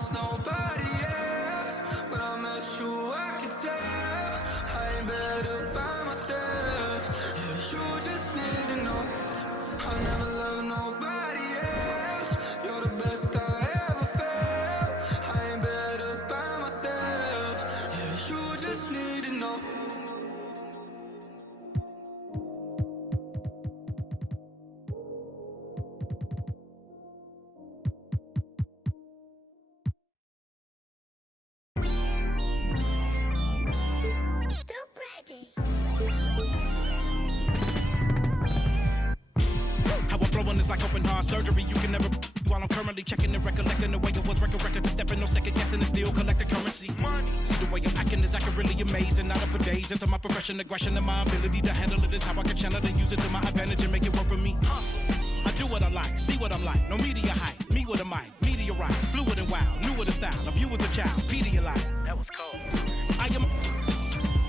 trust nobody else. When I met you, I could tell I ain't better by myself. Yeah, you just need to know I never love nobody else. You're the best I ever felt. I ain't better by myself. Yeah, you just need to know. It's like open heart surgery. You can never while I'm currently checking and recollecting the way it was. Records and stepping, no second guessing, and still collect the currency. Money. See the way I'm acting is acting really amazing. Not to put days into my profession, aggression, and my ability to handle it is how I can channel and use it to my advantage and make it work for me. I do what I like, see what I'm like. No media hype, me with a mic, meteorite, fluid and wild, new with a style. Of you as a child, Pedialyte. That was cold. I am.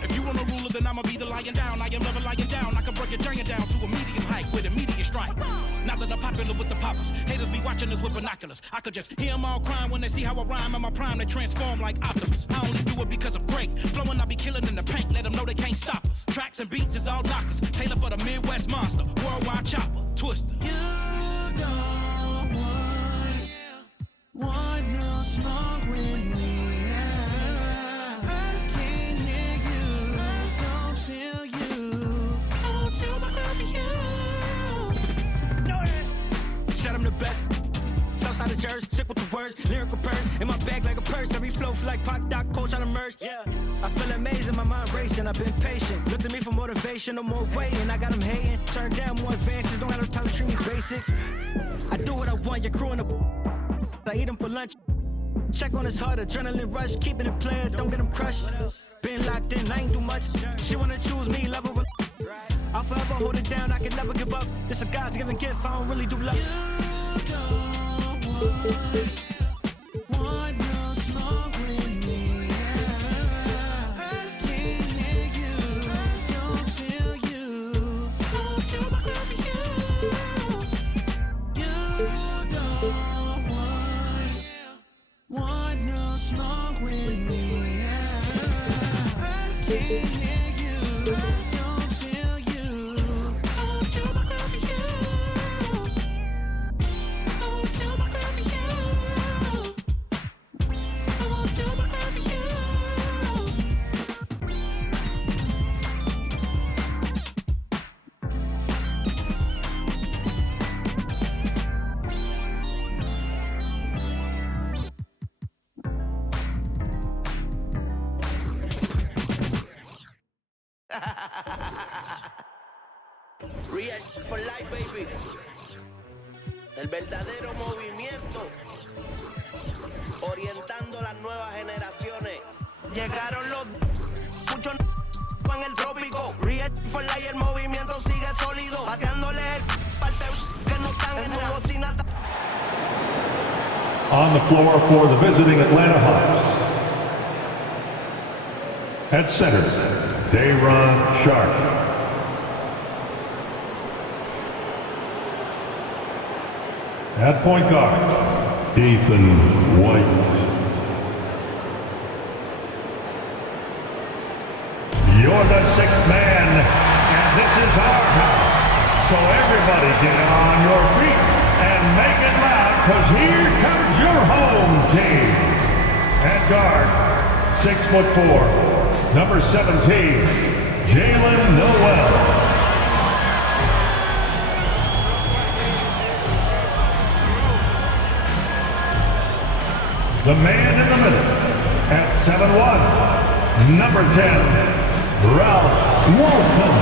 If you want a ruler, then I'ma be the lying down. I am never lying down. I can break a giant down to a medium height with immediate strikes. Now that I'm popular with the poppers, haters be watching us with binoculars. I could just hear them all crying when they see how I rhyme. In my prime, they transform like Optimus. I only do it because I'm great. Flowing, I be killing in the paint. Let them know they can't stop us. Tracks and beats is all knockers. Taylor for the Midwest monster. Worldwide chopper. Twister. You don't want no smoke with me. Shut I'm the best. Southside of Jersey, sick with the words, lyrical purse. In my bag like a purse, every flow feel like Pac, Doc, Coach, I emerge. Yeah. I feel amazing, my mind racing, I've been patient. Look to me for motivation, no more waiting. I got them hating, turn down more advances, don't have no time to treat me basic. I do what I want, your crew in the I eat them for lunch. Check on his heart, adrenaline rush, keeping it playing, don't get him crushed. Been locked in, I ain't do much. She wanna choose me, love her. I'll forever hold it down, I can never give up. This a God's given gift, I don't really do love. You don't want no smoke with me. I can't hear you, I don't feel you. I won't tell my girl for you. You don't want no smoke with me. I can't hear you, I don't feel you. I won't tell my girl for you. Real for life, baby. El verdadero movimiento. Orientando las nuevas generaciones. Llegaron los muchos en el trópico. Real for life, el movimiento sigue sólido. Bateándole el parte que no están en tu bocina. On the floor for the visiting Atlanta Hawks. At center, Day'Ron Sharpe. At point guard, Ethan White. You're the sixth man, and this is our house. So everybody get on your feet and make it loud, because here comes your home team. At guard, 6'4", number 17, Jalen Noel. The man in the middle, at 7'1", number 10, Ralph Walton.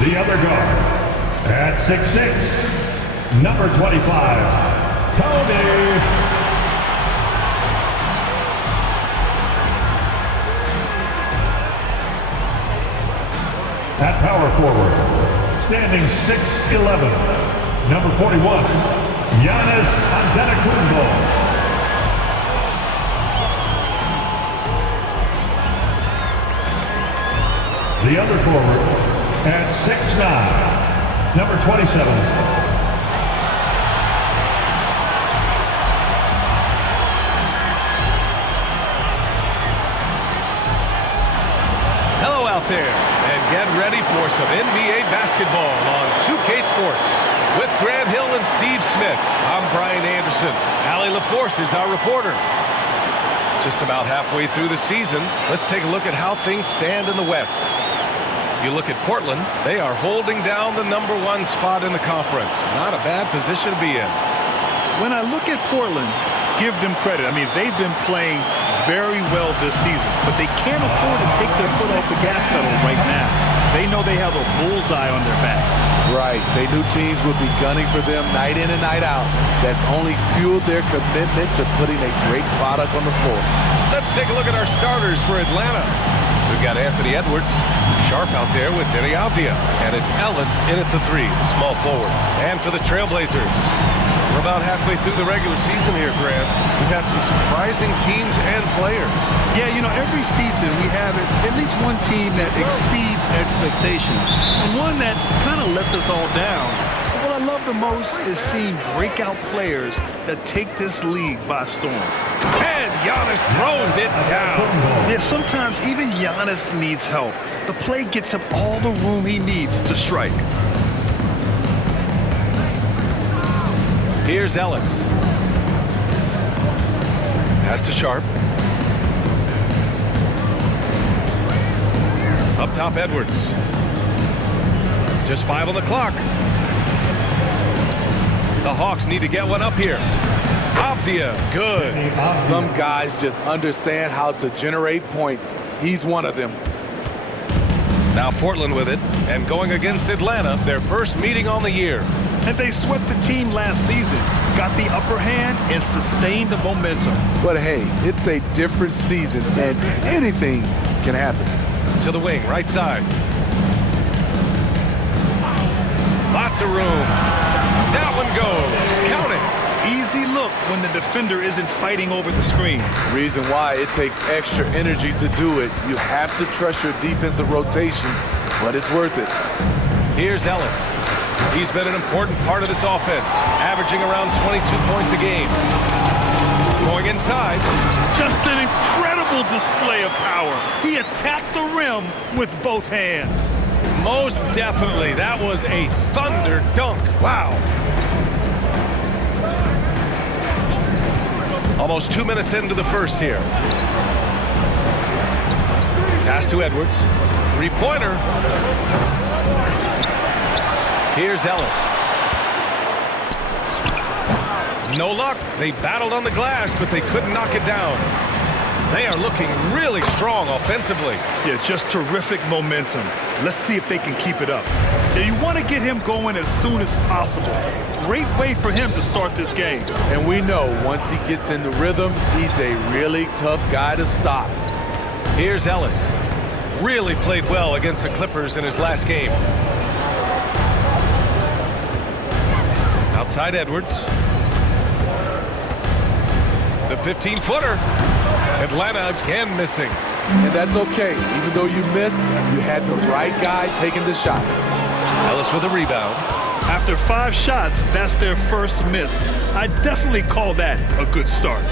The other guard, at 6'6", number 25, Tony. At power forward, standing 6'11", number 41, Giannis Antetokounmpo. The other forward, at 6'9", number 27. Hello out there, and get ready for some NBA basketball on 2K Sports. With Grant Hill and Steve Smith, I'm Brian Anderson. Allie LaForce is our reporter. Just about halfway through the season, let's take a look at how things stand in the West. You look at Portland, they are holding down the #1 spot in the conference. Not a bad position to be in. When I look at Portland, give them credit. I mean, they've been playing very well this season, but they can't afford to take their foot off the gas pedal right now. They know they have a bullseye on their backs. Right. They knew teams would be gunning for them night in and night out. That's only fueled their commitment to putting a great product on the floor. Let's take a look at our starters for Atlanta. We've got Anthony Edwards, Sharp out there with Denny Avdia, and it's Ellis in at the 3, small forward. And for the Trailblazers, we're about halfway through the regular season here, Grant. We've had some surprising teams and players. Yeah, you know, every season we have at least one team that exceeds expectations and one that kind of lets us all down. What I love the most is seeing breakout players that take this league by storm. And Giannis throws it down. Yeah, sometimes even Giannis needs help. The play gets him all the room he needs to strike. Here's Ellis. Pass to Sharp. Up top, Edwards. Just 5 on the clock. The Hawks need to get one up here. Avdia, good. Some guys just understand how to generate points. He's one of them. Now Portland with it, and going against Atlanta, their first meeting on the year. And they swept the team last season, got the upper hand, and sustained the momentum. But hey, it's a different season, and anything can happen. To the wing, right side. Lots of room. That one goes. Count it. Easy look when the defender isn't fighting over the screen. Reason why it takes extra energy to do it. You have to trust your defensive rotations, but it's worth it. Here's Ellis. He's been an important part of this offense, averaging around 22 points a game. Going inside. Just an incredible display of power. He attacked the rim with both hands. Most definitely. That was a thunder dunk. Wow. Almost 2 minutes into the first here. Pass to Edwards. Three-pointer. Here's Ellis. No luck. They battled on the glass, but they couldn't knock it down. They are looking really strong offensively. Yeah, just terrific momentum. Let's see if they can keep it up. Yeah, you want to get him going as soon as possible. Great way for him to start this game. And we know once he gets in the rhythm, he's a really tough guy to stop. Here's Ellis. Really played well against the Clippers in his last game. Outside Edwards. The 15-footer. Atlanta again missing. And that's okay. Even though you miss, you had the right guy taking the shot. Ellis with a rebound. After 5 shots, that's their first miss. I definitely call that a good start.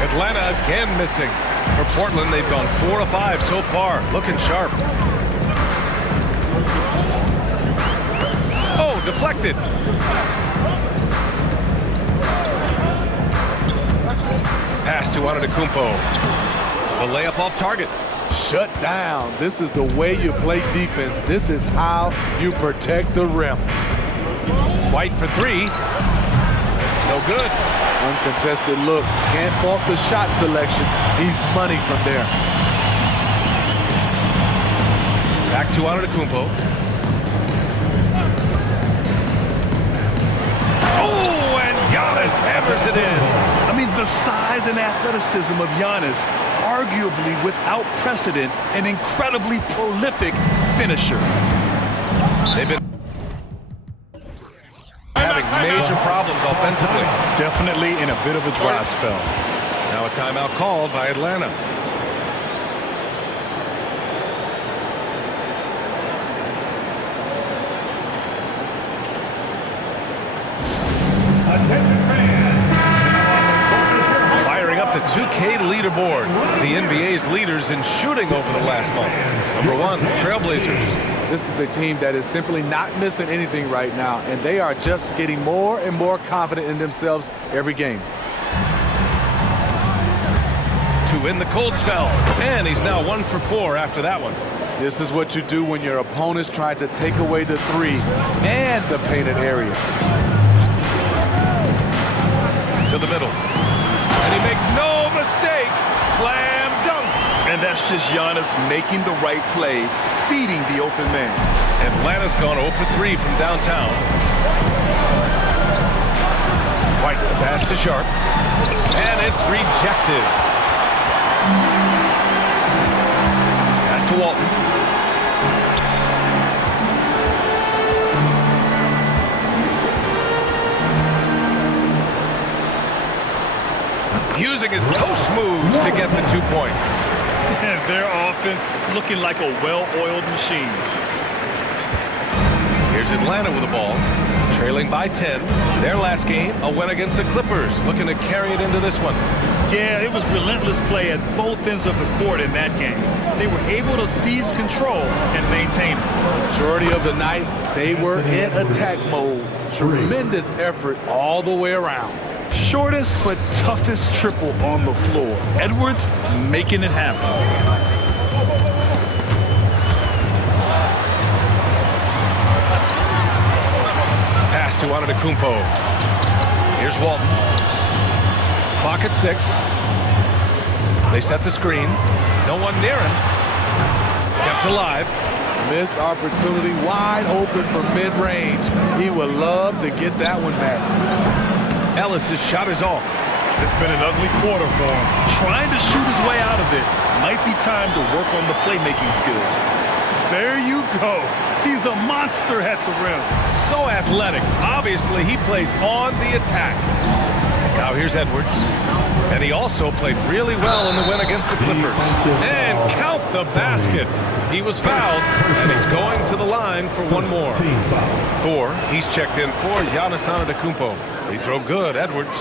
Atlanta again missing. For Portland, they've gone 4 of 5 so far. Looking sharp. Oh, deflected. Pass to Antetokounmpo. The layup off target. Shut down. This is the way you play defense. This is how you protect the rim. White for 3. No good. Uncontested look. Can't fault the shot selection. He's money from there. Back to Antetokounmpo. Oh, and Giannis hammers it in. I mean, the size and athleticism of Giannis, arguably without precedent, an incredibly prolific finisher. They've been having major problems offensively. Definitely in a bit of a dry spell. Now a timeout called by Atlanta. 2K leaderboard. The NBA's leaders in shooting over the last month. Number 1, Trailblazers. This is a team that is simply not missing anything right now, and they are just getting more and more confident in themselves every game. To win the cold spell, and he's now 1 for 4 after that one. This is what you do when your opponents try to take away the 3 and the painted area. To the middle. And he makes no mistake. Slam dunk. And that's just Giannis making the right play, feeding the open man. Atlanta's gone 0 for 3 from downtown. White, the pass to Sharp. And it's rejected. Pass to Walton. Using his post moves to get the 2 points. And their offense looking like a well-oiled machine. Here's Atlanta with the ball, trailing by 10. Their last game, a win against the Clippers, looking to carry it into this one. Yeah, it was relentless play at both ends of the court in that game. They were able to seize control and maintain it. Majority of the night, they were in attack mode. Tremendous effort all the way around. Shortest but toughest triple on the floor. Edwards making it happen. Pass to Antetokounmpo. Here's Walton. Clock at 6. They set the screen. No one near him. Kept alive. Missed opportunity, wide open from mid-range. He would love to get that one back. Ellis' shot is off. It's been an ugly quarter for him. Trying to shoot his way out of it. Might be time to work on the playmaking skills. There you go. He's a monster at the rim. So athletic. Obviously, he plays on the attack. Now here's Edwards. And he also played really well in the win against the Clippers. And count the basket. He was fouled, and he's going to the line for one more. Thor, he's checked in for Giannis Antetokounmpo. Free throw good, Edwards.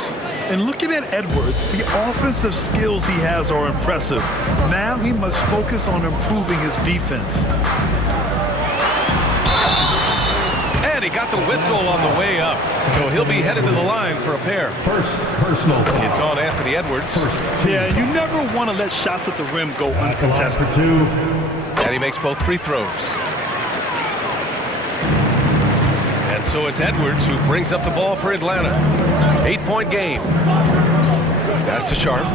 And looking at Edwards, the offensive skills he has are impressive. Now he must focus on improving his defense. And he got the whistle on the way up, so he'll be headed to the line for a pair. First personal foul. It's on Anthony Edwards. Yeah, you never want to let shots at the rim go uncontested. For 2. And he makes both free throws. And so it's Edwards who brings up the ball for Atlanta. 8-point game. Pass to Sharp.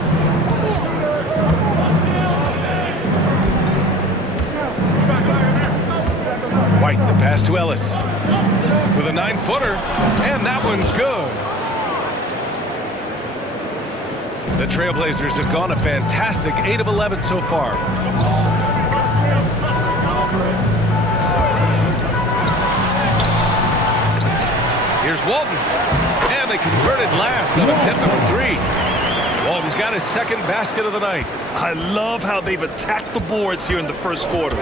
White, the pass to Ellis. With a 9-footer, and that one's good. The Trailblazers have gone a fantastic 8 of 11 so far. Here's Walton, and they converted last on attempt number 3. Walton's got his second basket of the night. I love how they've attacked the boards here in the first quarter.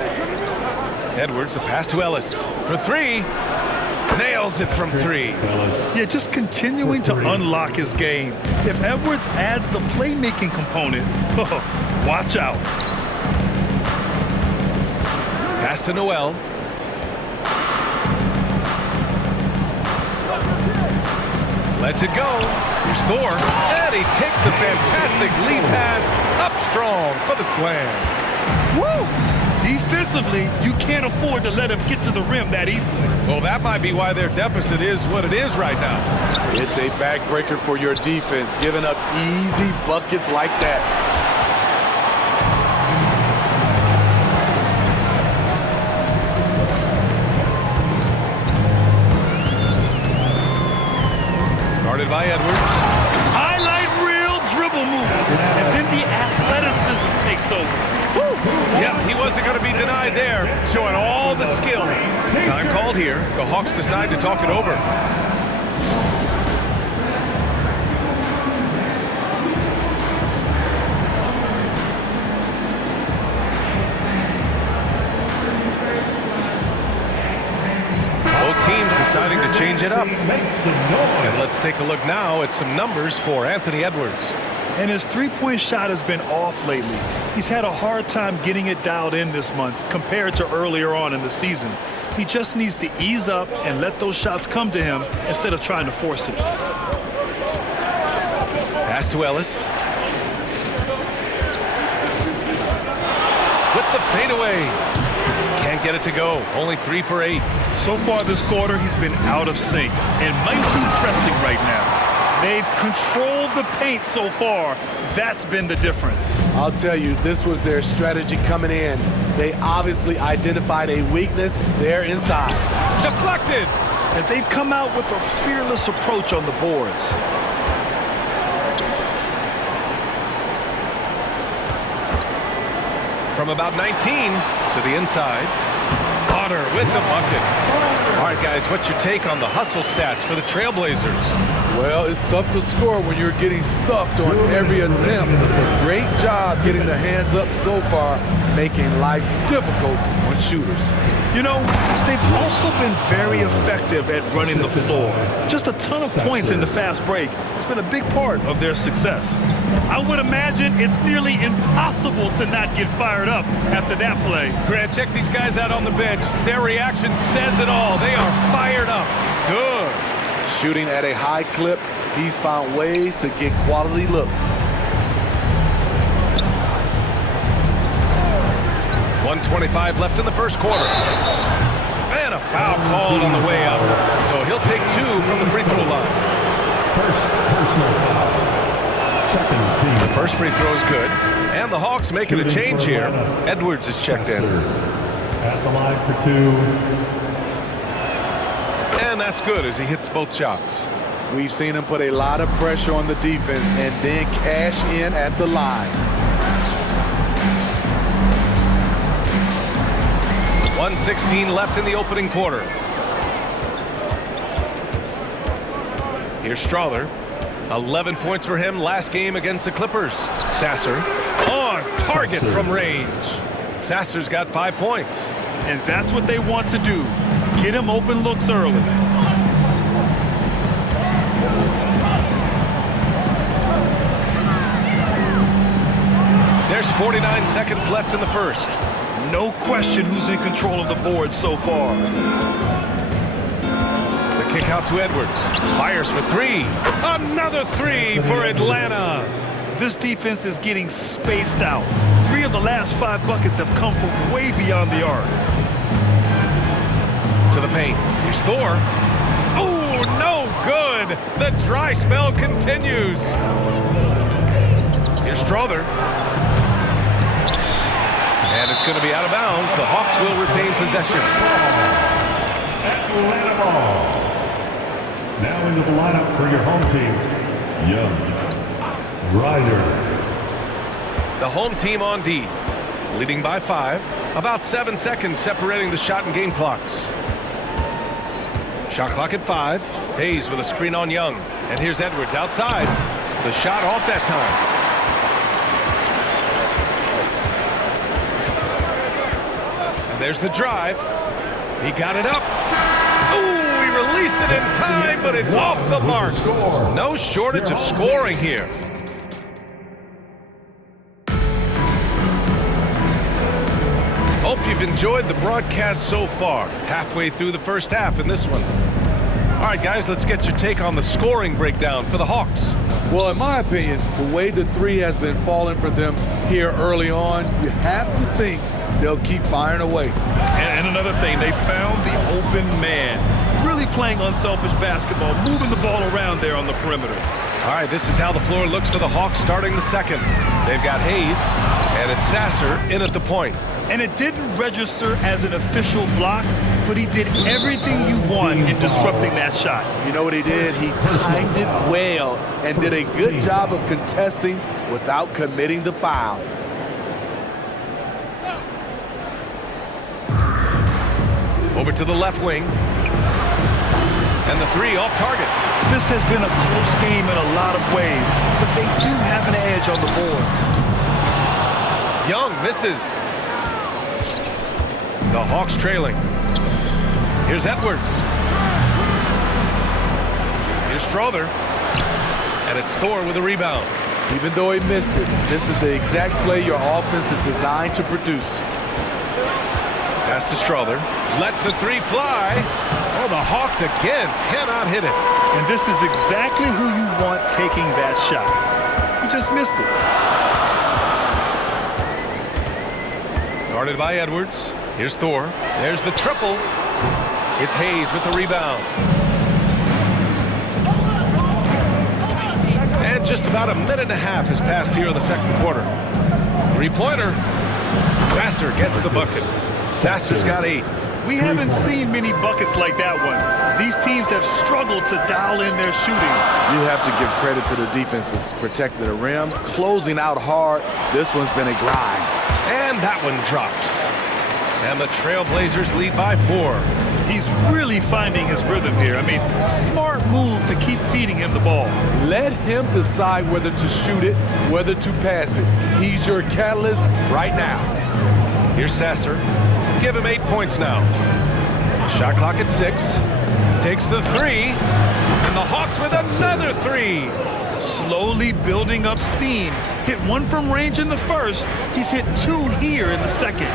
Edwards, the pass to Ellis for 3. Nails it from 3. Yeah, just continuing to unlock his game. If Edwards adds the playmaking component, watch out. Pass to Noel. Lets it go. Here's Thor. And he takes the fantastic lead pass up strong for the slam. Woo! Defensively, you can't afford to let him get to the rim that easily. Well, that might be why their deficit is what it is right now. It's a backbreaker for your defense, giving up easy buckets like that. Guarded by Edwards. Highlight reel dribble move. And then the athleticism takes over. Yeah, he wasn't going to be denied there, showing all the skill. Time called here. The Hawks decide to talk it over. Both teams deciding to change it up. And let's take a look now at some numbers for Anthony Edwards. And his three-point shot has been off lately. He's had a hard time getting it dialed in this month compared to earlier on in the season. He just needs to ease up and let those shots come to him instead of trying to force it. Pass to Ellis. With the fadeaway. Can't get it to go. Only 3 for 8. So far this quarter, he's been out of sync and might be pressing right now. They've controlled the paint so far. That's been the difference. I'll tell you, this was their strategy coming in. They obviously identified a weakness there inside. Deflected! And they've come out with a fearless approach on the boards. From about 19 to the inside. Potter with the bucket. All right, guys, what's your take on the hustle stats for the Trailblazers? Well, it's tough to score when you're getting stuffed on every attempt. Great job getting the hands up so far, making life difficult on shooters. You know, they've also been very effective at running the floor. Just a ton of points in the fast break has been a big part of their success. I would imagine it's nearly impossible to not get fired up after that play. Grant, check these guys out on the bench. Their reaction says it all. They are fired up. Good. Shooting at a high clip, he's found ways to get quality looks. 1:25 left in the first quarter. And a foul called on the way up. So he'll take 2 from the free throw line. First personal foul. Second team. The first free throw is good. And the Hawks making a change here. Edwards is checked in. At the line for 2. And that's good as he hits both shots. We've seen him put a lot of pressure on the defense and then cash in at the line. 1:16 left in the opening quarter. Here's Strawther. 11 points for him last game against the Clippers. Sasser on target from range. Sasser's got 5 points. And that's what they want to do. Get him open looks early. There's 49 seconds left in the first. No question who's in control of the board so far. The kick out to Edwards. Fires for 3. Another 3 for Atlanta. This defense is getting spaced out. 3 of the last 5 buckets have come from way beyond the arc. To the paint. Here's Thor. Oh, no good. The dry spell continues. Here's Strawther. And it's going to be out of bounds. The Hawks will retain possession. Atlanta ball. Now into the lineup for your home team. Young. Ryder. The home team on D. Leading by 5. About 7 seconds separating the shot and game clocks. Shot clock at 5. Hayes with a screen on Young. And here's Edwards outside. The shot off that time. There's the drive. He got it up. Oh, he released it in time, but it's off the mark. No shortage of scoring here. Hope you've enjoyed the broadcast so far. Halfway through the first half in this one. All right, guys, let's get your take on the scoring breakdown for the Hawks. Well, in my opinion, the way the 3 has been falling for them here early on, you have to think they'll keep firing away. And another thing, they found the open man. Really playing unselfish basketball, moving the ball around there on the perimeter. All right, this is how the floor looks for the Hawks starting the second. They've got Hayes, and it's Sasser in at the point. And it didn't register as an official block, but he did everything you want in disrupting that shot. You know what he did? He timed it well and did a good job of contesting without committing the foul. Over to the left wing. And the 3 off target. This has been a close game in a lot of ways, but they do have an edge on the board. Young misses. The Hawks trailing. Here's Edwards. Here's Strawther. And it's Thor with a rebound. Even though he missed it, this is the exact play your offense is designed to produce. Pass to Strother. Lets the three fly. Oh, the Hawks again cannot hit it. And this is exactly who you want taking that shot. He just missed it. Guarded by Edwards. Here's Thor. There's the triple. It's Hayes with the rebound. And just about a minute and a half has passed here in the second quarter. Three-pointer. Sasser gets the bucket. Sasser's got 8. We haven't seen many buckets like that one. These teams have struggled to dial in their shooting. You have to give credit to the defenses. Protecting the rim, closing out hard. This one's been a grind. And that one drops. And the Trailblazers lead by 4. He's really finding his rhythm here. I mean, smart move to keep feeding him the ball. Let him decide whether to shoot it, whether to pass it. He's your catalyst right now. Here's Sasser. Give him 8 points now. Shot clock at 6. Takes the 3. And the Hawks with another 3. Slowly building up steam. Hit 1 from range in the first. He's hit 2 here in the second.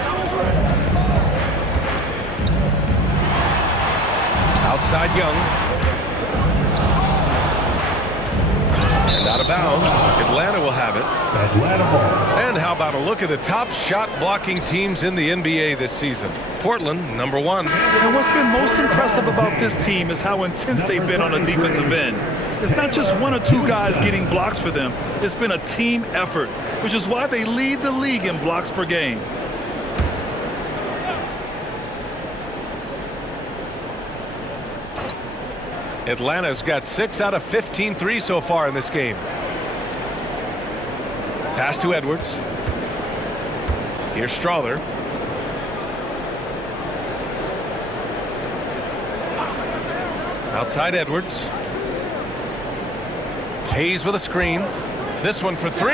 Outside Young. And out of bounds. Atlanta will have it. Atlanta ball. And how about a look at the top shot blocking teams in the NBA this season? Portland, number 1. And what's been most impressive about this team is how intense they've been on the defensive end. It's not just 1 or 2 guys getting blocks for them. It's been a team effort, which is why they lead the league in blocks per game. Atlanta's got 6 out of 15 threes so far in this game. Pass to Edwards. Here's Strother. Outside Edwards. Hayes with a screen. This one for 3.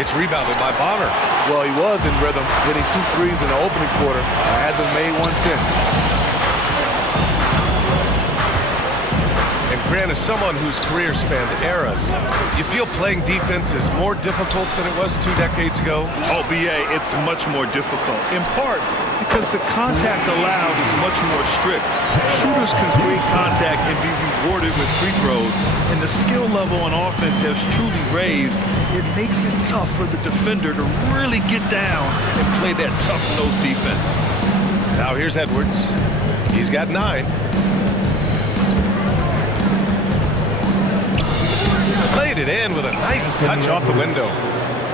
It's rebounded by Bonner. Well, he was in rhythm, hitting 2 threes in the opening quarter. Hasn't made one since. And Grant, as someone whose career spanned eras, you feel playing defense is more difficult than it was 2 decades ago? Oh, BA, it's much more difficult. In part because the contact allowed is much more strict. Shooters can create contact and be rewarded with free throws, and the skill level on offense has truly raised. It makes it tough for the defender to really get down and play that tough-nosed defense. Now here's Edwards. He's got 9. Laid it in with a nice touch off the window.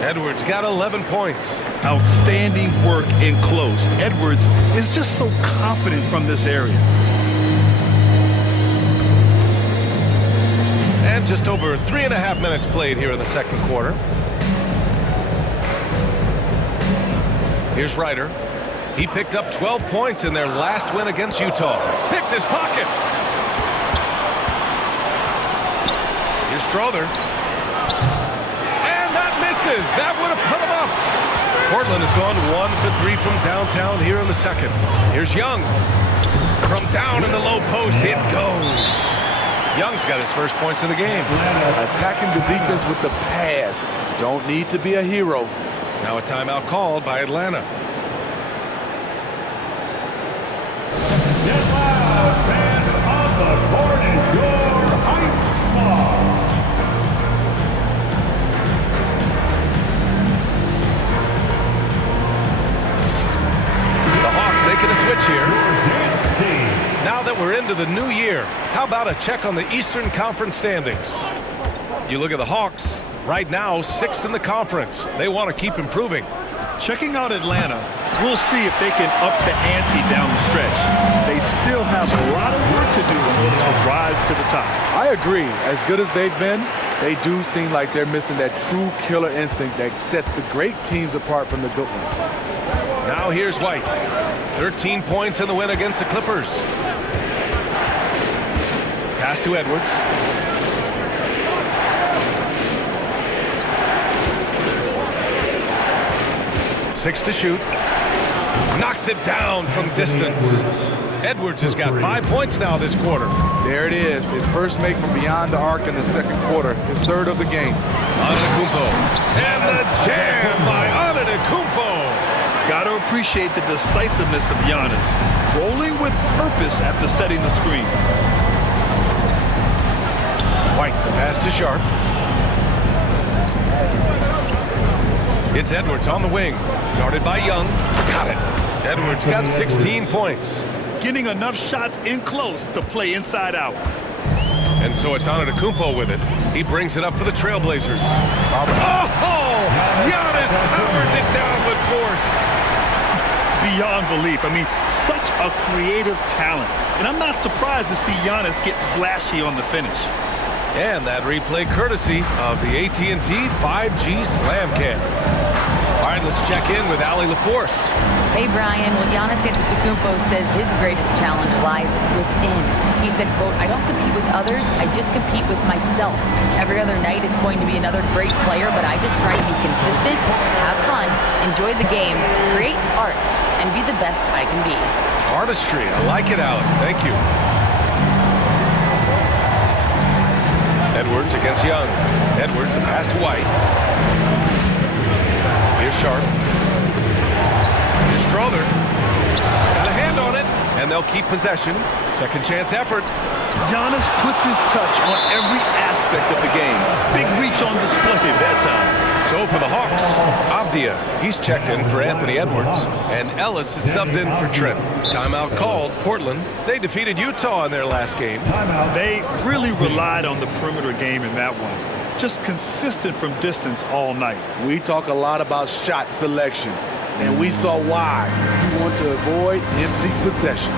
Edwards got 11 points. Outstanding work in close. Edwards is just so confident from this area. And just over 3.5 minutes played here in the second quarter. Here's Ryder. He picked up 12 points in their last win against Utah. Picked his pocket. Here's Strother. And that misses. That would have put him up. Portland has gone 1 for 3 from downtown here in the second. Here's Young. From down in the low post, it goes. Young's got his first points of the game. Attacking the defense with the pass. Don't need to be a hero. Now a timeout called by Atlanta. Get loud, fans on the court is your hype squad. The Hawks making a switch here. Now that we're into the new year, how about a check on the Eastern Conference standings? You look at the Hawks, right now 6th in the conference. They want to keep improving. Checking out Atlanta, we'll see if they can up the ante down the stretch. They still have a lot of work to do in order to rise to the top. I agree. As good as they've been, they do seem like they're missing that true killer instinct that sets the great teams apart from the good ones. Now here's White. 13 points in the win against the Clippers. Pass to Edwards. Six to shoot. Knocks it down from distance. Edwards has got 5 points now this quarter. There it is, his first make from beyond the arc in the second quarter, his third of the game. Antetokounmpo. And the jam by Antetokounmpo. Gotta appreciate the decisiveness of Giannis, rolling with purpose after setting the screen. White, the pass to Sharp. It's Edwards on the wing, guarded by Young. Got it. Edwards got 16 points. Getting enough shots in close to play inside out. And so it's Antetokounmpo with it. He brings it up for the Trailblazers. Oh! Giannis powers it down with force. Beyond belief. I mean, such a creative talent. And I'm not surprised to see Giannis get flashy on the finish. And that replay courtesy of the AT&T 5G Slam Cam. All right, let's check in with Allie LaForce. Hey, Brian. Well, Giannis Antetokounmpo says his greatest challenge lies within. He said, quote, "I don't compete with others. I just compete with myself. Every other night it's going to be another great player, but I just try to be consistent, have fun, enjoy the game, create art, and be the best I can be." Artistry. I like it, Allie. Thank you. Edwards against Young. Edwards, the pass to White. Here's Sharp. Here's Strother. Got a hand on it, and they'll keep possession. Second chance effort. Giannis puts his touch on every aspect of the game. Big reach on display that time. So for the Hawks, Avdia, he's checked in for Anthony Edwards, and Ellis is subbed in for Trent. Timeout called. Portland, they defeated Utah in their last game. They really relied on the perimeter game in that one. Just consistent from distance all night. We talk a lot about shot selection, and we saw why. You want to avoid empty possessions.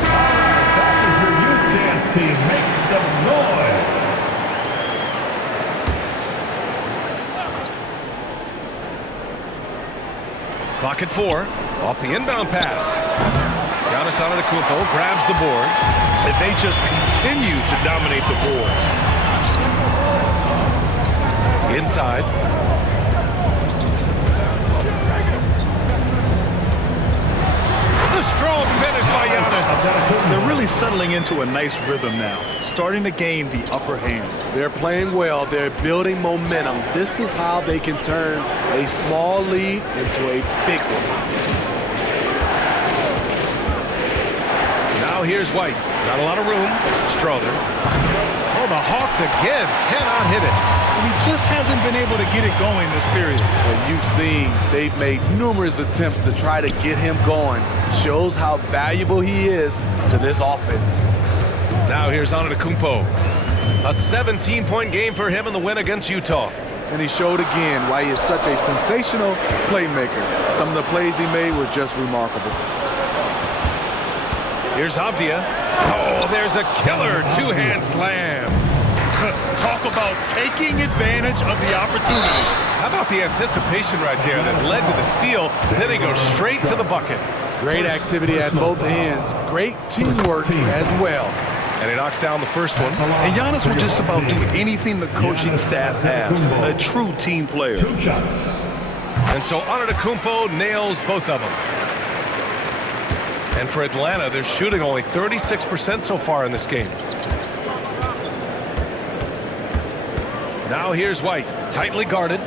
That is your youth dance team. Make some noise. Clock at 4. Off the inbound pass. Giannis Antetokounmpo grabs the board. And they just continue to dominate the boards. Inside. The strong finish by Giannis. They're really settling into a nice rhythm now, starting to gain the upper hand. They're playing well. They're building momentum. This is how they can turn a small lead into a big one. Now here's White. Not a lot of room. Strother. Oh, the Hawks again cannot hit it. And he just hasn't been able to get it going this period. And you've seen they've made numerous attempts to try to get him going. Shows how valuable he is to this offense. Now here's Antetokounmpo. A 17-point game for him in the win against Utah. And he showed again why he is such a sensational playmaker. Some of the plays he made were just remarkable. Here's Avdia. Oh, there's a killer two-hand slam. Talk about taking advantage of the opportunity. How about the anticipation right there that led to the steal, then he goes straight to the bucket. Great activity at both ends. Great teamwork as well. And he knocks down the first one. And Giannis will just about do anything the coaching staff asks. A true team player. 2 shots. And so Antetokounmpo nails both of them. And for Atlanta, they're shooting only 36% so far in this game. Now here's White, tightly guarded.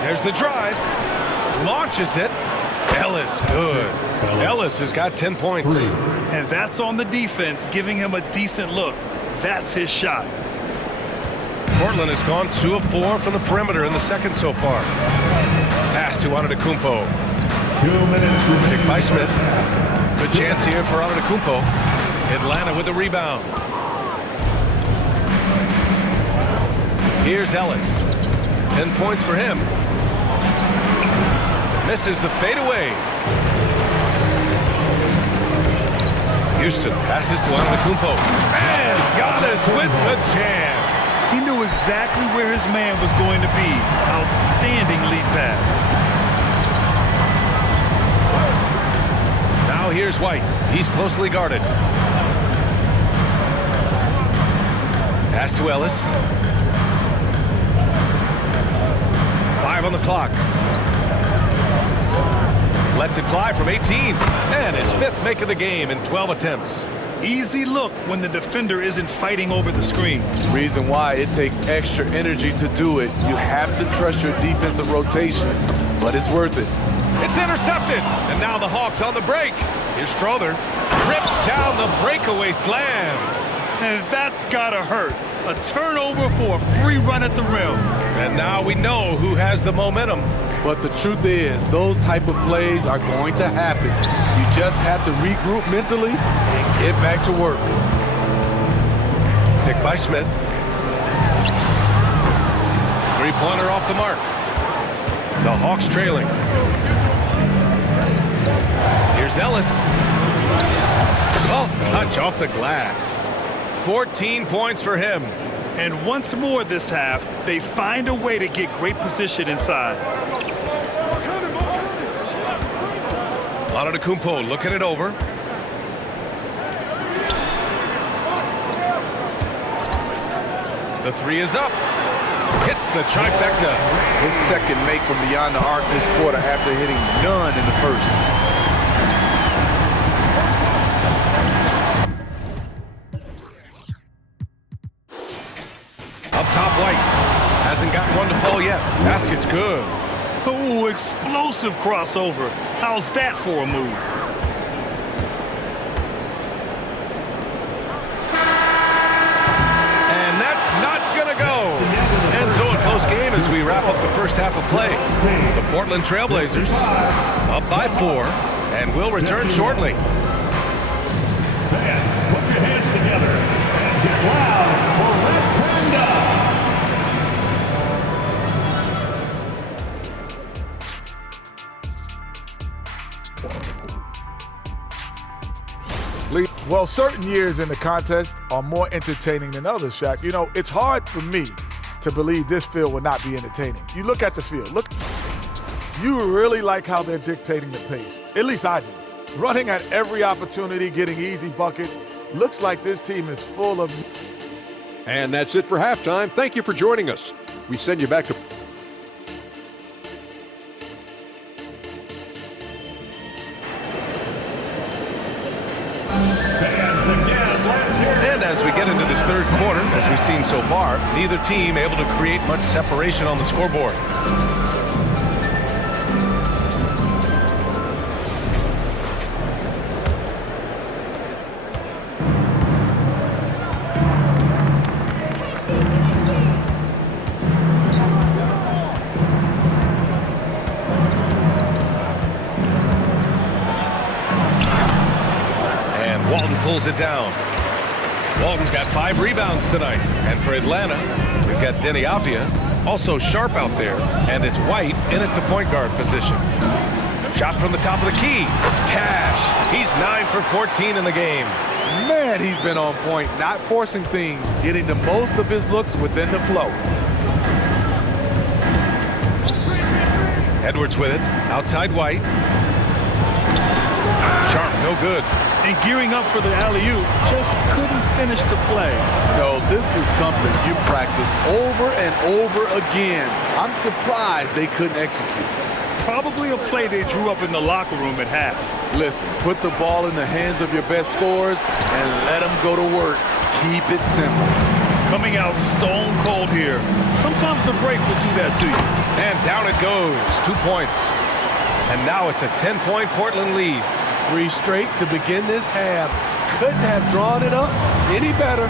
There's the drive. Launches it. Ellis, good. Ellis has got 10 points. And that's on the defense, giving him a decent look. That's his shot. Portland has gone 2 of 4 from the perimeter in the second so far. Pass to Antetokounmpo. 2 minutes remaining. Kick by Smith. Good chance here for Antetokounmpo. Atlanta with the rebound. Here's Ellis. 10 points for him. Misses the fadeaway. Houston passes to Antetokounmpo. And Giannis with the jam. He knew exactly where his man was going to be. Outstanding lead pass. Now here's White. He's closely guarded. Pass to Ellis. 5 on the clock. Lets it fly from 18. And his 5th make of the game in 12 attempts. Easy look when the defender isn't fighting over the screen. Reason why it takes extra energy to do it. You have to trust your defensive rotations, but it's worth it. It's intercepted. And now the Hawks on the break. Here's Strother. Trips down the breakaway slam. And that's gotta hurt. A turnover for a free run at the rim. And now we know who has the momentum. But the truth is, those type of plays are going to happen. You just have to regroup mentally and get back to work. Pick by Smith. 3-pointer off the mark. The Hawks trailing. Here's Ellis. Soft touch off the glass. 14 points for him. And once more this half, they find a way to get great position inside. Antetokounmpo looking it over. The 3 is up. Hits the trifecta. His second make from beyond the arc this quarter after hitting none in the first. Up top, White. Hasn't got one to fall yet. Basket's good. Oh, explosive crossover. How's that for a move? And that's not going to go. And so a close game as we wrap up the first half of play. The Portland Trailblazers up by 4 and will return shortly. Fans, put your hands together and get loud for Red Panda. Well, certain years in the contest are more entertaining than others, Shaq. You know, it's hard for me to believe this field will not be entertaining. You look at the field. Look, you really like how they're dictating the pace. At least I do. Running at every opportunity, getting easy buckets. Looks like this team is full of... And that's it for halftime. Thank you for joining us. We send you back to... And as we get into this third quarter, as we've seen so far, neither team able to create much separation on the scoreboard. And Walton pulls it down. Walton's got 5 rebounds tonight. And for Atlanta, we've got Denny Avdia, also sharp out there, and it's White in at the point guard position. Shot from the top of the key. Cash. He's 9 for 14 in the game. Man, he's been on point, not forcing things, getting the most of his looks within the flow. Edwards with it. Outside White. Sharp, no good. And gearing up for the alley-oop, just couldn't finish the play. No, this is something you practice over and over again. I'm surprised they couldn't execute. Probably a play they drew up in the locker room at half. Listen, put the ball in the hands of your best scorers and let them go to work. Keep it simple. Coming out stone cold here. Sometimes the break will do that to you. And down it goes. 2 points. And now it's a 10-point Portland lead. 3 straight to begin this half. Couldn't have drawn it up any better.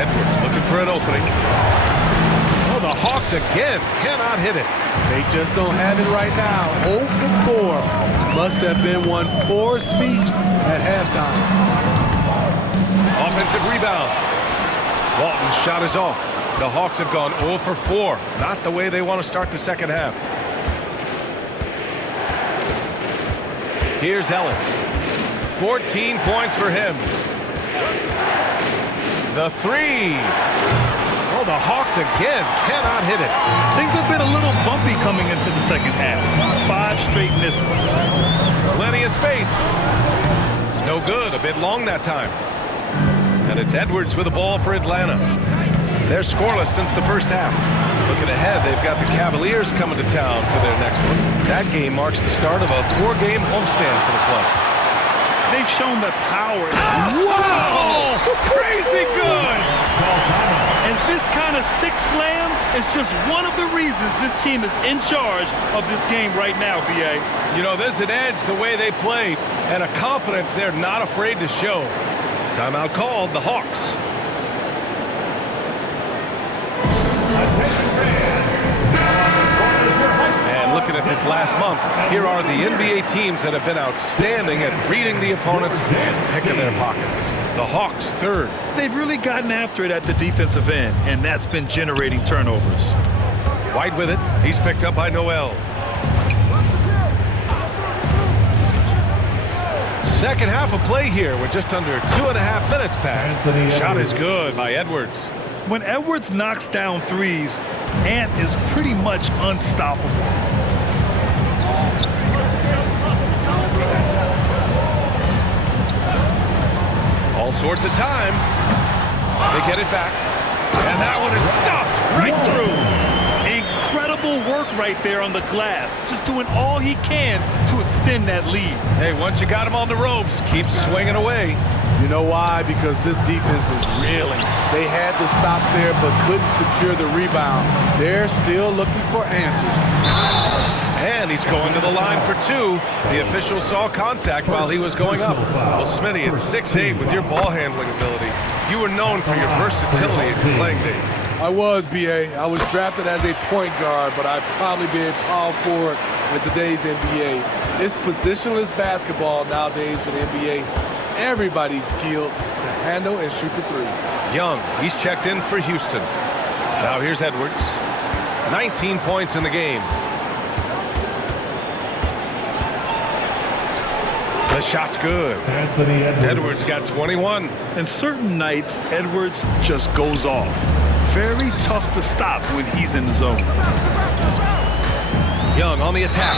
Edwards looking for an opening. Oh, the Hawks again cannot hit it. They just don't have it right now. 0 for 4. Must have been one poor speech at halftime. Offensive rebound. Walton's shot is off. The Hawks have gone 0 for 4. Not the way they want to start the second half. Here's Ellis. 14 points for him. The 3. Oh, the Hawks again cannot hit it. Things have been a little bumpy coming into the second half. 5 straight misses. Plenty of space. No good. A bit long that time. And it's Edwards with the ball for Atlanta. They're scoreless since the first half. Looking ahead, they've got the Cavaliers coming to town for their next one. That game marks the start of a 4-game homestand for the club. They've shown the power. Wow! Crazy good! And this kind of six slam is just one of the reasons this team is in charge of this game right now, B.A. You know, there's an edge the way they play and a confidence they're not afraid to show. Timeout called, the Hawks. And looking at this last month, here are the NBA teams that have been outstanding at reading the opponents and picking their pockets. The Hawks, third. They've really gotten after it at the defensive end, and that's been generating turnovers. White with it. He's picked up by Noel. Second half of play here with just under 2.5 minutes passed. Shot is good by Edwards. When Edwards knocks down threes, Ant is pretty much unstoppable. All sorts of time. They get it back. And that one is stuffed right through. Incredible work right there on the glass. Just doing all he can to extend that lead. Hey, once you got him on the ropes, keep swinging away. You know why? Because this defense is reeling. They had to stop there but couldn't secure the rebound. They're still looking for answers. And he's going to the line for two. The official saw contact while he was going up. Well, Smitty, at 6'8" with your ball handling ability, you were known for your versatility in your playing days. I was, B.A. I was drafted as a point guard, but I'd probably be a power forward in today's NBA. It's positionless basketball nowadays for the NBA. Everybody's skilled to handle and shoot the three. Young, he's checked in for Houston. Now here's Edwards. 19 points in the game. The shot's good. Anthony Edwards got 21. And certain nights, Edwards just goes off. Very tough to stop when he's in the zone. Young on the attack.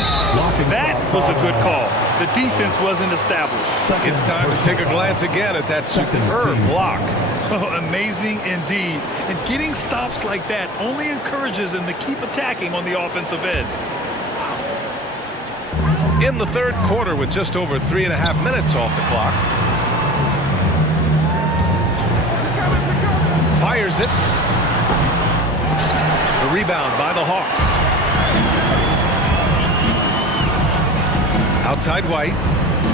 That was a good call. The defense wasn't established. It's time to take a glance again at that superb block. Oh, amazing indeed. And getting stops like that only encourages them to keep attacking on the offensive end. In the third quarter with just over 3.5 minutes off the clock. Fires it. The rebound by the Hawks. Outside White.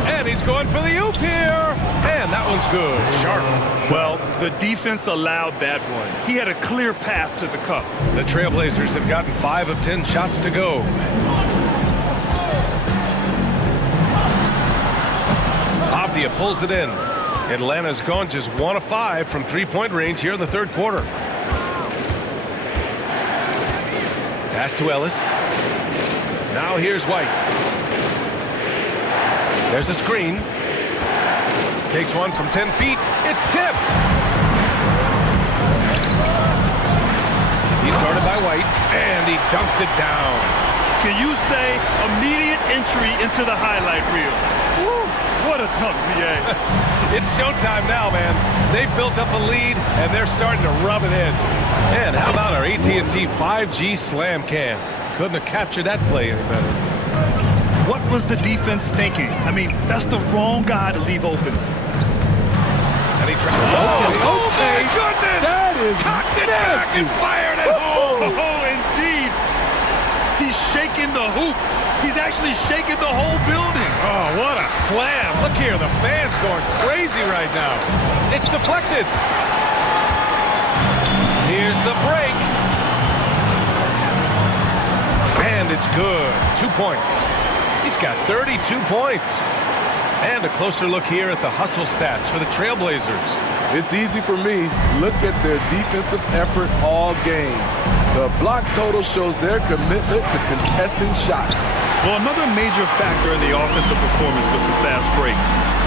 And he's going for the oop here. And that one's good. Sharp. Well, the defense allowed that one. He had a clear path to the cup. The Trailblazers have gotten 5 of 10 shots to go. Avdia pulls it in. Atlanta's gone just 1 of 5 from three-point range here in the third quarter. Pass to Ellis. Now here's White. There's a screen. Takes one from 10 feet. It's tipped. He's guarded by White, and he dunks it down. Can you say immediate entry into the highlight reel? Woo, what a dunk, B.A. It's showtime now, man. They've built up a lead, and they're starting to rub it in. And how about our AT&T 5G Slam Cam? Couldn't have captured that play any better. What was the defense thinking? I mean, that's the wrong guy to leave open. And he tries. Oh, my goodness! That is cocked it back and fired it home. Oh, indeed. He's shaking the hoop. He's actually shaking the whole building. Oh, what a slam. Look here, the fans going crazy right now. It's deflected. Here's the break. And it's good. 2 points. He's got 32 points. And a closer look here at the hustle stats for the Trailblazers. It's easy for me. Look at their defensive effort all game. The block total shows their commitment to contesting shots. Well, another major factor in the offensive performance was the fast break.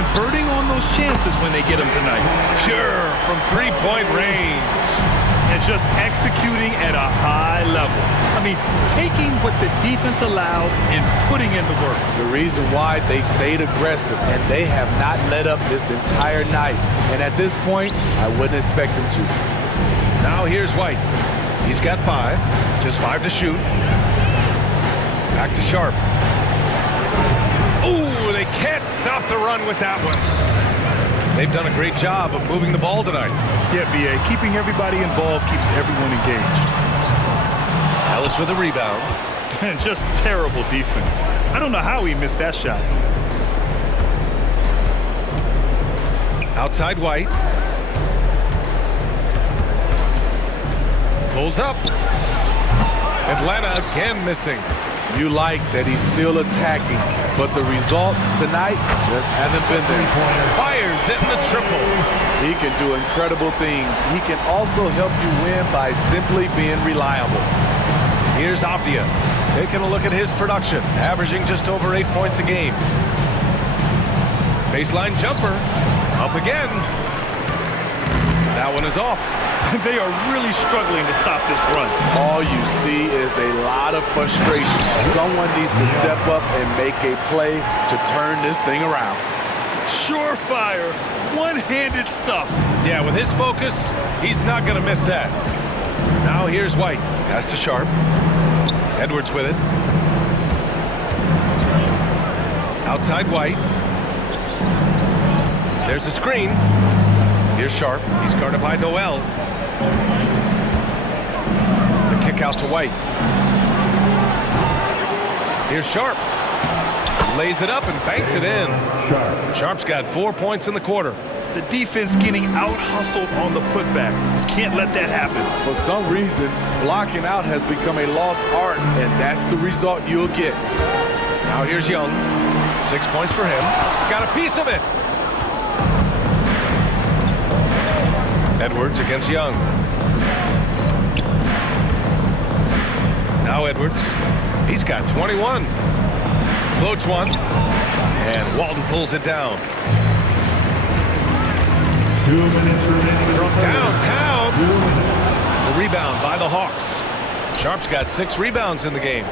Converting on those chances when they get them tonight. Pure from three-point range. And just executing at a high level. I mean, taking what the defense allows and putting in the work. The reason why they've stayed aggressive and they have not let up this entire night. And at this point, I wouldn't expect them to. Now here's White. He's got 5. Just 5 to shoot. Back to Sharp. Ooh, they can't stop the run with that one. They've done a great job of moving the ball tonight. Yeah, B.A. Keeping everybody involved keeps everyone engaged. Ellis with a rebound. Just terrible defense. I don't know how he missed that shot. Outside White. Pulls up. Atlanta again missing. You like that he's still attacking, but the results tonight just haven't been there. Fires hitting the triple. He can do incredible things. He can also help you win by simply being reliable. Here's Avdia, taking a look at his production, averaging just over 8 points a game. Baseline jumper, up again. That one is off. They are really struggling to stop this run. All you see is a lot of frustration. Someone needs to step up and make a play to turn this thing around. Surefire, one-handed stuff. Yeah, with his focus, he's not going to miss that. Now here's White. Pass to Sharp. Edwards with it. Outside White. There's a screen. Here's Sharp. He's guarded by Noel. The kick out to White. Here's Sharp. Lays it up and banks it in. Sharp's got 4 points in the quarter. The defense getting out-hustled on the putback. Can't let that happen. For some reason, blocking out has become a lost art, and that's the result you'll get. Now here's Young. 6 points for him. Got a piece of it. Edwards against Young. Now Edwards. He's got 21. Floats one. And Walton pulls it down. 2 minutes remaining. From downtown. The rebound by the Hawks. Sharp's got 6 rebounds in the game.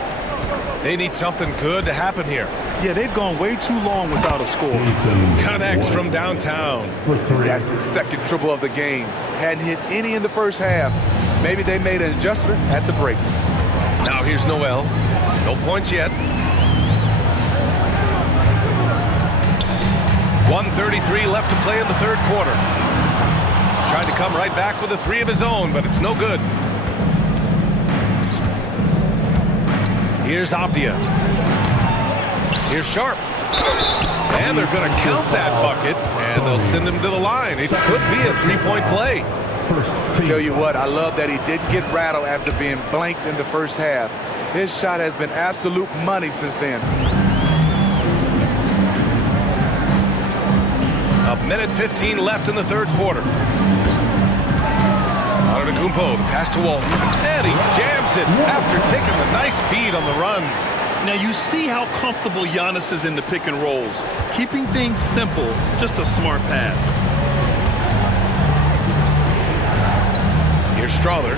They need something good to happen here. Yeah, they've gone way too long without a score. Connects from downtown. That's his second triple of the game. Hadn't hit any in the first half. Maybe they made an adjustment at the break. Now here's Noel. No points yet. 1:33 left to play in the third quarter. Tried to come right back with a 3 of his own, but it's no good. Here's Avdia. Here's Sharp. And they're going to count that bucket, and they'll send him to the line. It could be a 3-point play. I tell you what, I love that he didn't get rattled after being blanked in the first half. His shot has been absolute money since then. A minute 15 left in the third quarter. Antetokounmpo, the pass to Walton. And he jams it after taking the nice feed on the run. Now you see how comfortable Giannis is in the pick and rolls. Keeping things simple, just a smart pass. Here's Strawther.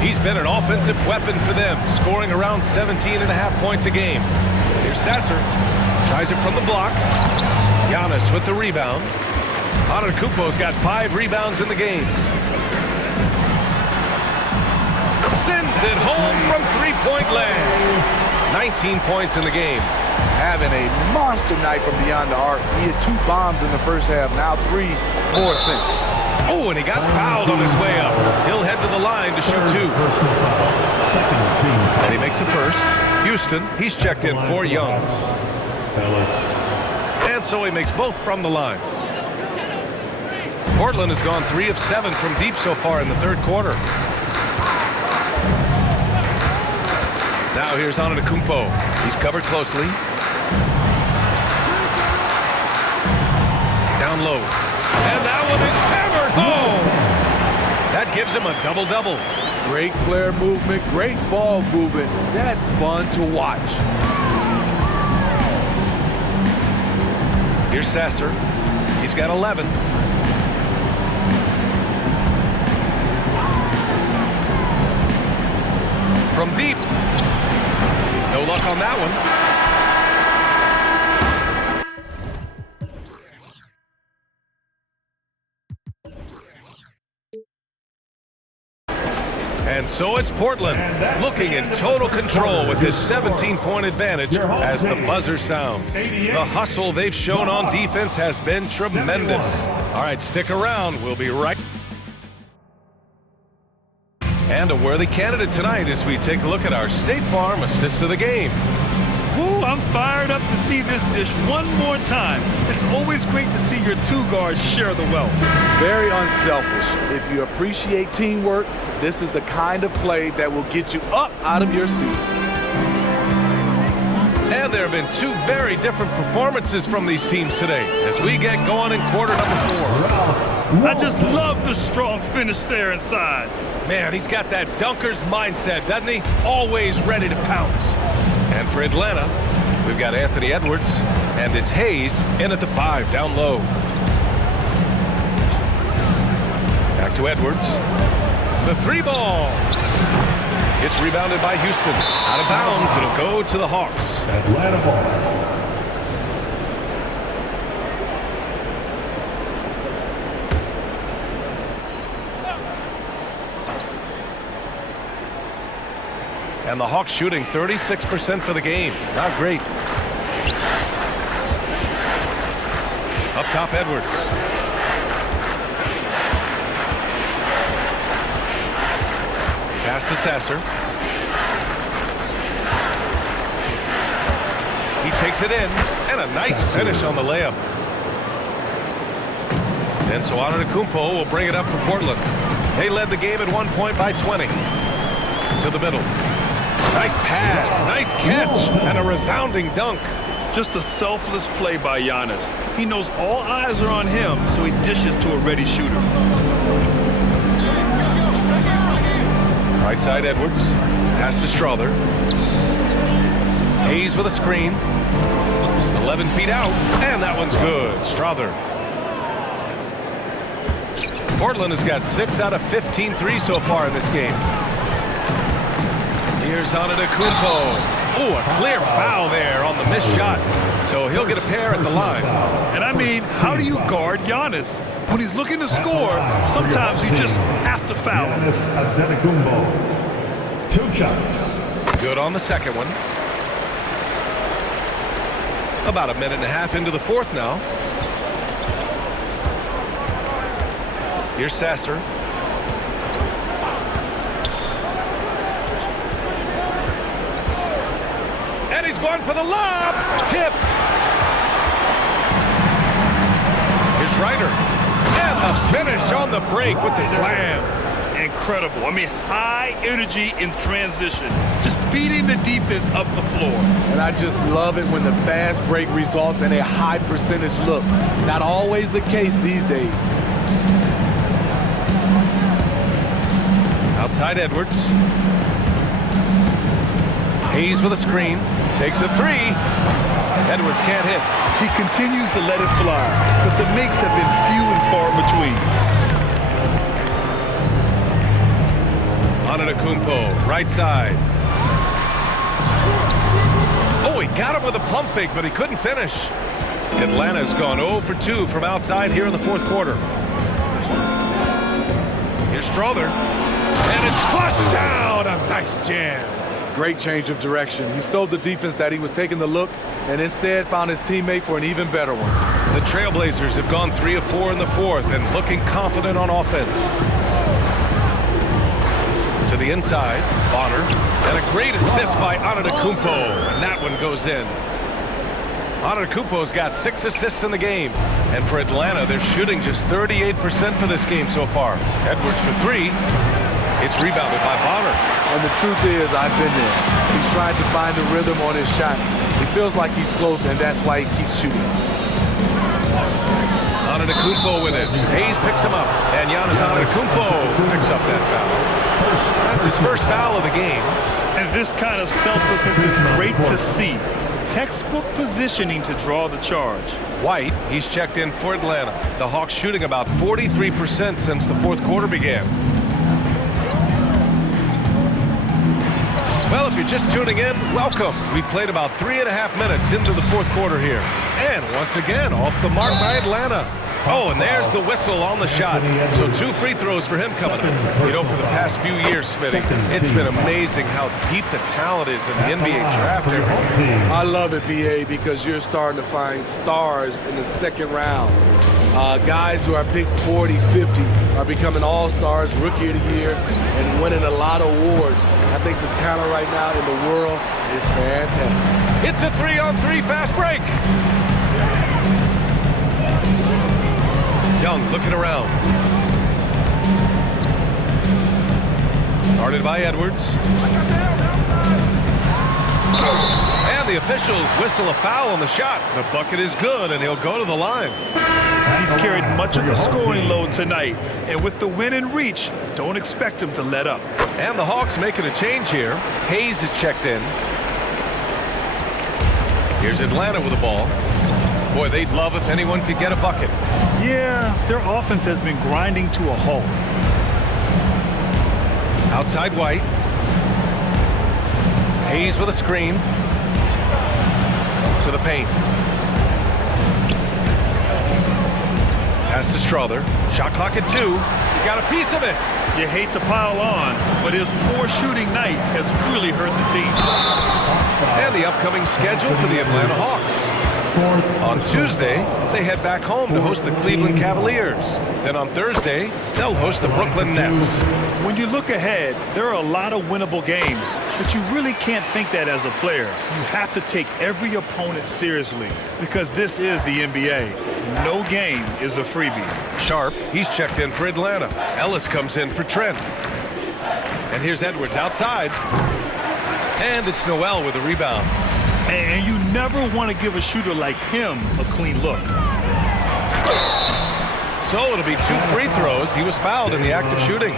He's been an offensive weapon for them, scoring around 17.5 points a game. Here's Sasser. Tries it from the block. Giannis with the rebound. Antetokounmpo's got 5 rebounds in the game. Sends it home from three-point land. 19 points in the game. Having a monster night from beyond the arc. He had 2 bombs in the first half, now 3 more since. Oh, and he got fouled on his way up. He'll head to the line to shoot 2. And he makes the first. Houston, he's checked in for Young. And so he makes both from the line. Portland has gone 3 of 7 from deep so far in the third quarter. Now here's Antetokounmpo. He's covered closely. Down low. And that one is hammered home. That gives him a double-double. Great player movement, great ball movement. That's fun to watch. Here's Sasser. He's got 11. From deep. No luck on that one. And so it's Portland looking in total control with this 17-point advantage as the buzzer sounds. The hustle they've shown on defense has been tremendous. All right, stick around. We'll be right. And a worthy candidate tonight as we take a look at our State Farm assist of the game. Ooh, I'm fired up to see this dish one more time. It's always great to see your two guards share the wealth. Very unselfish. If you appreciate teamwork, this is the kind of play that will get you up out of your seat. And there have been two very different performances from these teams today as we get going in quarter number 4. I just love the strong finish there inside. Man, he's got that dunker's mindset, doesn't he? Always ready to pounce. And for Atlanta, we've got Anthony Edwards, and it's Hayes in at the 5, down low. Back to Edwards. The 3 ball. It's rebounded by Houston. Out of bounds, it'll go to the Hawks. Atlanta ball. And the Hawks shooting 36% for the game. Not great. Up top, Edwards. Pass to Sasser. He takes it in, and a nice finish on the layup. And so Antetokounmpo will bring it up for Portland. They led the game at 1 point by 20. To the middle. Nice pass, nice catch, and a resounding dunk. Just a selfless play by Giannis. He knows all eyes are on him, so he dishes to a ready shooter. Right side, Edwards. Pass to Strother. Hayes with a screen. 11 feet out, and that one's good. Strother. Portland has got 6 out of 15 threes so far in this game. Here's Antetokounmpo. Oh, a clear foul there on the missed shot. So he'll get a pair at the line. And I mean, how do you guard Giannis? When he's looking to score, sometimes you just have to foul him. Antetokounmpo. 2 shots. Good on the second one. About a minute and a half into the fourth now. Here's Sasser. And he's going for the lob. Tipped. Here's Ryder. And the finish on the break with the slam. Incredible. I mean, high energy in transition. Just beating the defense up the floor. And I just love it when the fast break results in a high percentage look. Not always the case these days. Outside Edwards. Hayes with a screen. Takes a 3. Edwards can't hit. He continues to let it fly, but the makes have been few and far between. Antetokounmpo, right side. Oh, he got him with a pump fake, but he couldn't finish. Atlanta's gone 0 for 2 from outside here in the fourth quarter. Here's Strother. And it's flushed down. A nice jam. Great change of direction. He sold the defense that he was taking the look and instead found his teammate for an even better one. The Trailblazers have gone 3 of 4 in the fourth and looking confident on offense. To the inside, Bonner. And a great assist by Antetokounmpo. And that one goes in. Antetokounmpo's got 6 assists in the game. And for Atlanta, they're shooting just 38% for this game so far. Edwards for 3. It's rebounded by Bonner. And the truth is, I've been there. He's trying to find the rhythm on his shot. He feels like he's close, and that's why he keeps shooting. Antetokounmpo with it. Hayes picks him up. And Giannis Antetokounmpo picks up that foul. That's his first foul of the game. And this kind of selflessness is great to see. Textbook positioning to draw the charge. White, he's checked in for Atlanta. The Hawks shooting about 43% since the fourth quarter began. Well, if if you're just tuning in, welcome. We've played about 3.5 minutes into the fourth quarter here. And once again, off the mark by Atlanta. Oh, and there's the whistle on the shot. So 2 free throws for him coming up. You know, for the past few years, Smitty, it's been amazing how deep the talent is in the NBA draft. I love it, BA, because you're starting to find stars in the second round. Guys who are picked 40, 50 are becoming all-stars, rookie of the year, and winning a lot of awards. I think the talent right now in the world is fantastic. It's a 3-on-3 fast break. Young looking around. Guarded by Edwards. And the officials whistle a foul on the shot. The bucket is good, and he'll go to the line. He's carried much of the scoring load tonight, and with the win in reach, don't expect him to let up. And the Hawks making a change here. Hayes is checked in. Here's Atlanta with the ball. Boy, they'd love if anyone could get a bucket. Yeah, their offense has been grinding to a halt. Outside White. Hayes with a screen. To the paint. Pass to Strother. Shot clock at 2. You got a piece of it. You hate to pile on, but his poor shooting night has really hurt the team. And the upcoming schedule for the Atlanta Hawks. On Tuesday, they head back home to host the Cleveland Cavaliers. Then on Thursday, they'll host the Brooklyn Nets. When you look ahead, there are a lot of winnable games, but you really can't think that as a player. You have to take every opponent seriously because this is the NBA. No game is a freebie. Sharp, he's checked in for Atlanta. Ellis comes in for Trent. And here's Edwards outside. And it's Noel with a rebound. And you never want to give a shooter like him a clean look. So it'll be 2 free throws. He was fouled in the act of shooting.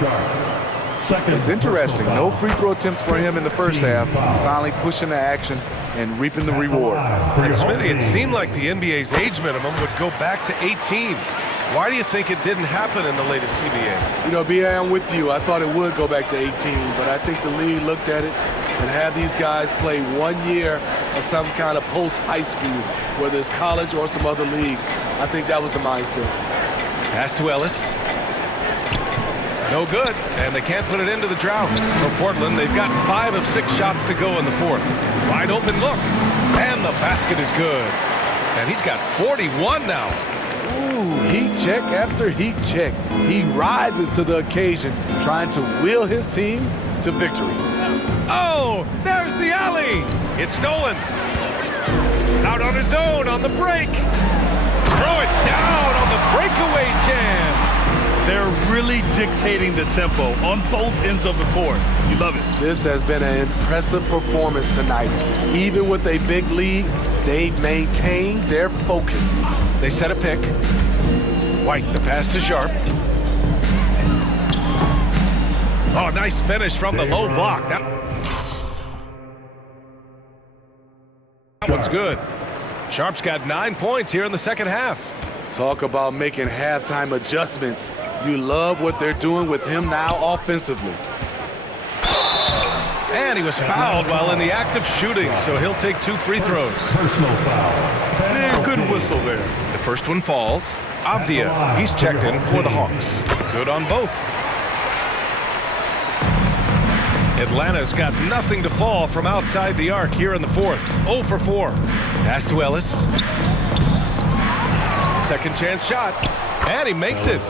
It's interesting. No free throw attempts for him in the first half. He's finally pushing the action and reaping the reward. And Smitty, it seemed like the NBA's age minimum would go back to 18. Why do you think it didn't happen in the latest CBA? You know, B.A., I'm with you. I thought it would go back to 18, but I think the league looked at it and had these guys play 1 year of some kind of post-high school, whether it's college or some other leagues. I think that was the mindset. Pass to Ellis. No good, and they can't put it into the drought. For Portland, they've got 5 of 6 shots to go in the fourth. Wide open look, and the basket is good. And he's got 41 now. Ooh, heat check after heat check. He rises to the occasion, trying to will his team to victory. Oh, there's the alley. It's stolen. Out on his own on the break. Throw it down on the breakaway jam. They're really dictating the tempo on both ends of the court. You love it. This has been an impressive performance tonight. Even with a big lead, they've maintained their focus. They set a pick. White, the pass to Sharp. Oh, nice finish from the low block. That one's good. Sharp's got 9 points here in the second half. Talk about making halftime adjustments. You love what they're doing with him now offensively. And he was fouled while in the act of shooting, so he'll take 2 free throws. Personal foul. Man, good whistle there. The first one falls. Avdia, he's checked in for the Hawks. Good on both. Atlanta's got nothing to fall from outside the arc here in the fourth. 0 for 4. Pass to Ellis. Second chance shot. And he makes it.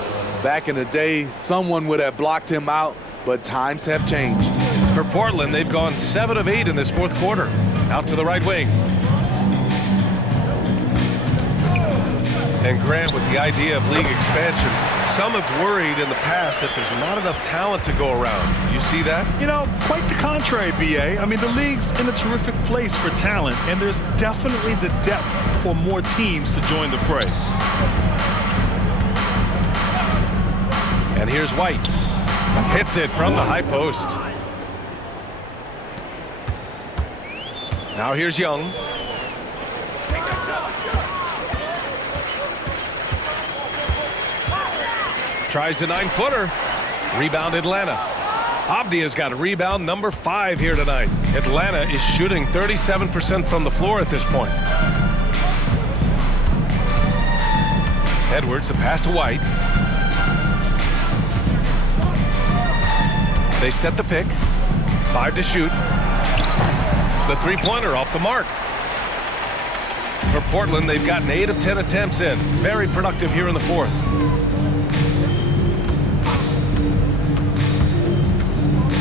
Back in the day, someone would have blocked him out, but times have changed. For Portland, they've gone 7 of 8 in this fourth quarter. Out to the right wing. And Grant with the idea of league expansion. Some have worried in the past that there's not enough talent to go around. You see that? You know, quite the contrary, B.A. I mean, the league's in a terrific place for talent, and there's definitely the depth for more teams to join the fray. And here's White. Hits it from the high post. Now here's Young. Tries the 9-footer. Rebound Atlanta. Avdia's got a rebound number 5 here tonight. Atlanta is shooting 37% from the floor at this point. Edwards, the pass to White. They set the pick. 5 to shoot. The three-pointer off the mark. For Portland, they've gotten 8 of 10 attempts in. Very productive here in the fourth.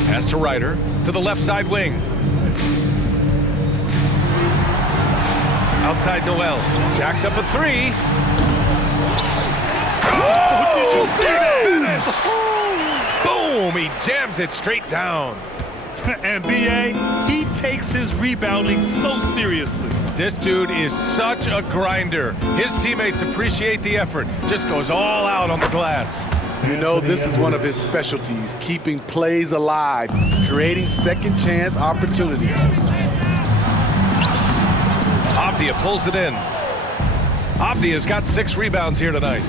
Pass to Ryder, to the left side wing. Outside Noel. Jacks up a 3. Oh, did you see that? Finish! Boom! He jams it straight down. And B.A., he takes his rebounding so seriously. This dude is such a grinder. His teammates appreciate the effort. Just goes all out on the glass. You know, this is one of his specialties, keeping plays alive, creating second chance opportunities. Avdia pulls it in. Avdia's got 6 rebounds here tonight.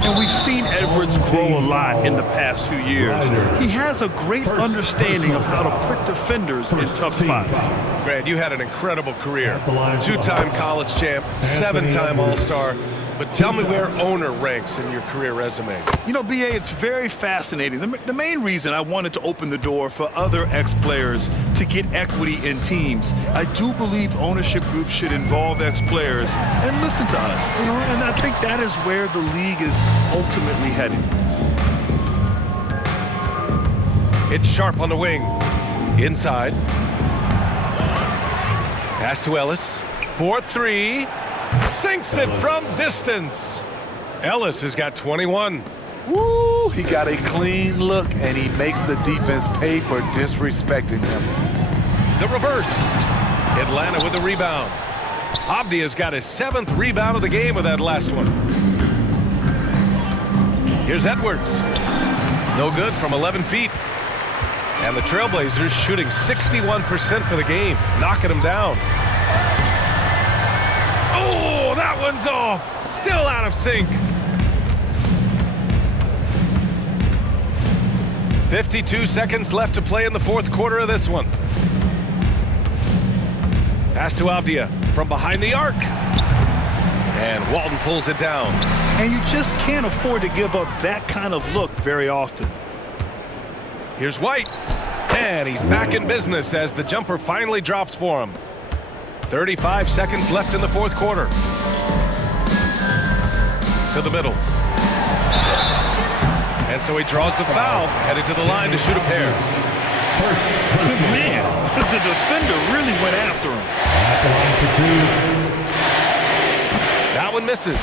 And we've seen Edwards grow a lot in the past few years. He has a great understanding of how to put defenders in tough spots. Grant, you had an incredible career. 2-time college champ, 7-time All-Star. But tell me where owner ranks in your career resume. You know, B.A., it's very fascinating. The main reason I wanted to open the door for other ex-players to get equity in teams, I do believe ownership groups should involve ex-players and listen to us. You know, and I think that is where the league is ultimately heading. It's Sharp on the wing. Inside. Pass to Ellis. 4-3. Sinks it from distance. Ellis has got 21. Woo! He got a clean look, and he makes the defense pay for disrespecting him. The reverse. Atlanta with the rebound. Avdia's got his 7th rebound of the game with that last one. Here's Edwards. No good from 11 feet. And the Trailblazers shooting 61% for the game, knocking them down. Oh, that one's off. Still out of sync. 52 seconds left to play in the fourth quarter of this one. Pass to Avdia from behind the arc. And Walton pulls it down. And you just can't afford to give up that kind of look very often. Here's White. And he's back in business as the jumper finally drops for him. 35 seconds left in the fourth quarter. To the middle. And so he draws the foul, headed to the line to shoot a pair. Man, the defender really went after him. That one misses.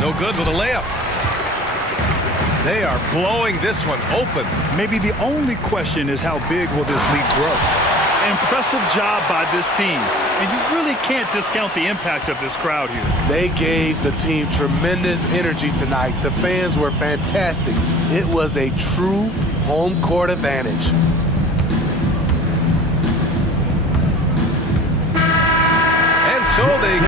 No good with a layup. They are blowing this one open. Maybe the only question is how big will this lead grow? Impressive job by this team. And you really can't discount the impact of this crowd here. They gave the team tremendous energy tonight. The fans were fantastic. It was a true home court advantage. And so they